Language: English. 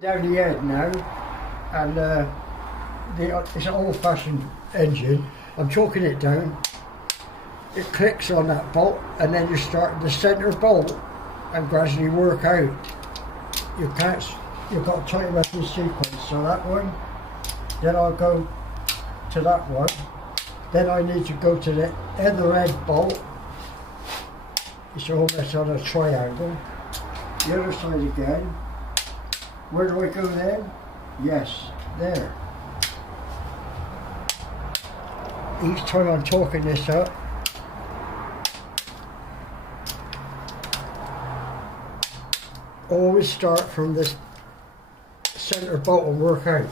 Down the head now, and it's an old-fashioned engine. I'm choking it down. It clicks on that bolt, and then you start the centre bolt and gradually work out. You can't. You've got to tighten up in sequence. So that one, then I'll go to that one. Then I need to go to the other end bolt. It's almost on a triangle. The other side again. Where do I go then? Yes, there. Each time I'm talking this up, always start from this centre bolt and work out.